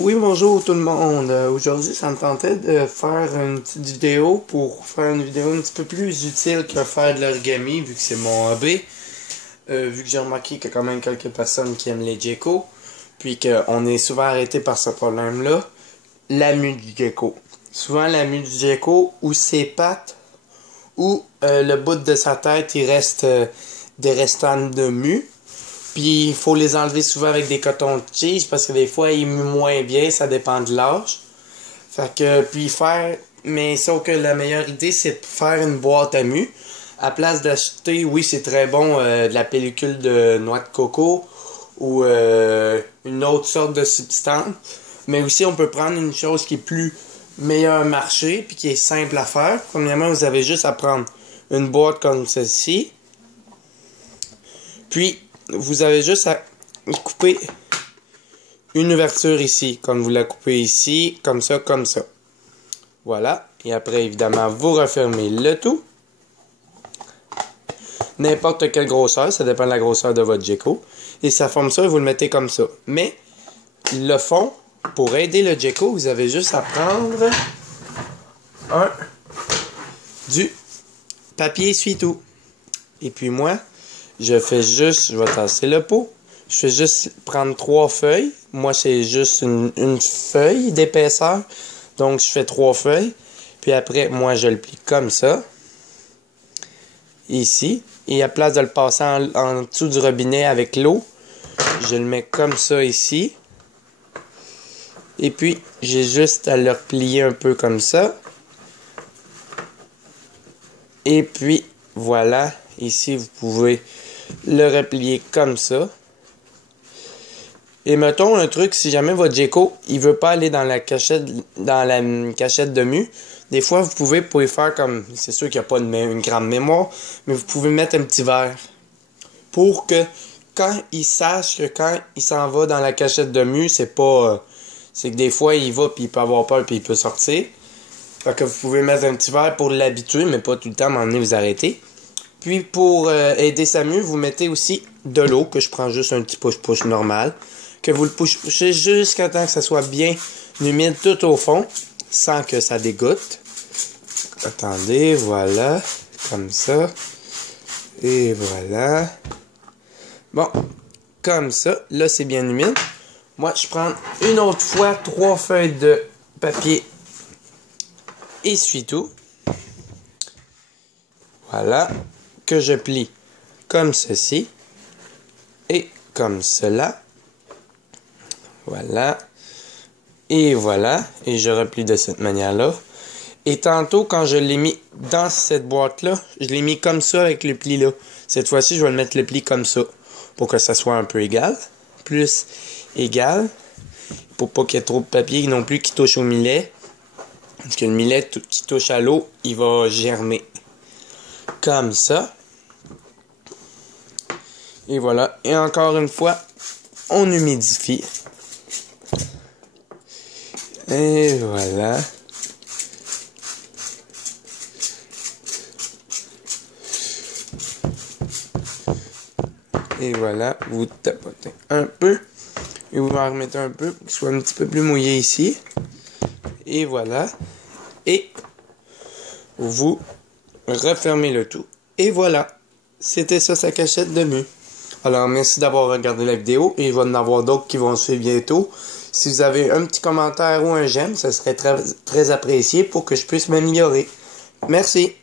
Oui, bonjour tout le monde. Aujourd'hui, ça me tentait de faire une petite vidéo pour faire une vidéo un petit peu plus utile que faire de l'origami, vu que c'est mon hobby. Vu que j'ai remarqué qu'il y a quand même quelques personnes qui aiment les geckos, puis qu'on est souvent arrêté par ce problème-là, la mue du gecko. Souvent, la mue du gecko, ou ses pattes, ou le bout de sa tête, il reste des restants de mue. Puis il faut les enlever souvent avec des cotons de cheese parce que des fois ils muent moins bien, ça dépend de l'âge. Fait que puis faire mais sauf que la meilleure idée c'est de faire une boîte à mue. À place d'acheter, oui, c'est très bon de la pellicule de noix de coco ou une autre sorte de substance, mais aussi on peut prendre une chose qui est plus meilleur marché puis qui est simple à faire. Premièrement, vous avez juste à prendre une boîte comme celle-ci. Puis vous avez juste à couper une ouverture ici, comme vous la coupez ici, comme ça, comme ça. Voilà. Et après, évidemment, vous refermez le tout. N'importe quelle grosseur, ça dépend de la grosseur de votre gecko. Et ça forme ça et vous le mettez comme ça. Mais, le fond, pour aider le gecko, vous avez juste à prendre du papier essuie-tout. Et puis moi, je vais tasser le pot. Je fais juste prendre 3 feuilles. Moi, c'est juste une feuille d'épaisseur. Donc, je fais 3 feuilles. Puis après, moi, je le plie comme ça. Ici. Et à place de le passer en dessous du robinet avec l'eau, je le mets comme ça ici. Et puis, j'ai juste à le replier un peu comme ça. Et puis, voilà. Ici, vous pouvez le replier comme ça. Et mettons un truc, si jamais votre gecko, il veut pas aller dans la cachette de mue, des fois vous pouvez faire comme, c'est sûr qu'il n'y a pas une grande mémoire, mais vous pouvez mettre un petit verre. Pour que quand il sache que quand il s'en va dans la cachette de mue, c'est pas, c'est que des fois il va puis il peut avoir peur puis il peut sortir. Fait que vous pouvez mettre un petit verre pour l'habituer, mais pas tout le temps, à un moment donné vous arrêtez. Puis pour aider sa mue, vous mettez aussi de l'eau, que je prends juste un petit push-push normal. Que vous le pushez jusqu'à temps que ça soit bien humide tout au fond, sans que ça dégoûte. Attendez, voilà, comme ça. Et voilà. Bon, comme ça, là c'est bien humide. Moi, je prends une autre fois 3 feuilles de papier essuie-tout. Voilà, que je plie comme ceci et comme cela. Voilà. Et voilà. Et je replie de cette manière-là. Et tantôt, quand je l'ai mis dans cette boîte-là, je l'ai mis comme ça avec le pli-là. Cette fois-ci, je vais le mettre le pli comme ça. Pour que ça soit un peu égal. Plus égal. Pour pas qu'il y ait trop de papier non plus qui touche au millet. Parce que le millet qui touche à l'eau, il va germer. Comme ça. Et voilà. Et encore une fois, on humidifie. Et voilà. Et voilà, vous tapotez un peu. Et vous en remettez un peu pour qu'il soit un petit peu plus mouillé ici. Et voilà. Et vous refermez le tout. Et voilà. C'était ça, sa cachette de mue. Alors, merci d'avoir regardé la vidéo. Et il va y en avoir d'autres qui vont suivre bientôt. Si vous avez un petit commentaire ou un j'aime, ça serait très, très apprécié pour que je puisse m'améliorer. Merci.